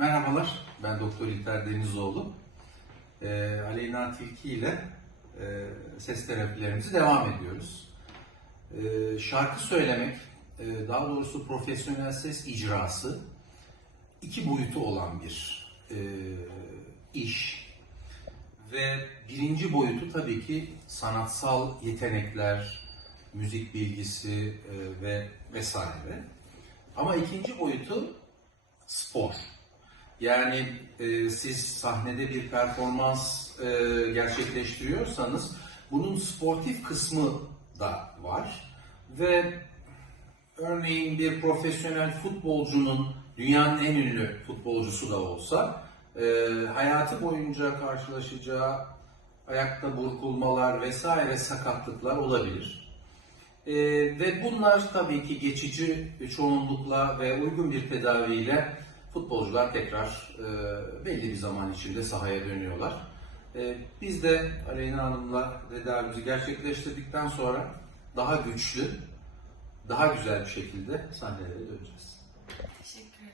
Merhabalar, ben Doktor İlter Denizoğlu. Ee, Aleyna Tilki ile e, ses terapilerimizi devam ediyoruz. Ee, şarkı söylemek, e, daha doğrusu profesyonel ses icrası iki boyutu olan bir e, iş. Ve birinci boyutu tabii ki sanatsal yetenekler, müzik bilgisi e, ve vesaire. Ama ikinci boyutu spor. Yani e, siz sahnede bir performans e, gerçekleştiriyorsanız bunun sportif kısmı da var ve örneğin bir profesyonel futbolcunun dünyanın en ünlü futbolcusu da olsa e, hayatı boyunca karşılaşacağı ayakta burkulmalar vesaire sakatlıklar olabilir. E, ve bunlar tabii ki geçici çoğunlukla ve uygun bir tedaviyle futbolcular tekrar e, belli bir zaman içinde sahaya dönüyorlar. E, biz de Aleyna Hanım'la tedavimizi gerçekleştirdikten sonra daha güçlü, daha güzel bir şekilde sahnelere döneceğiz. Teşekkür.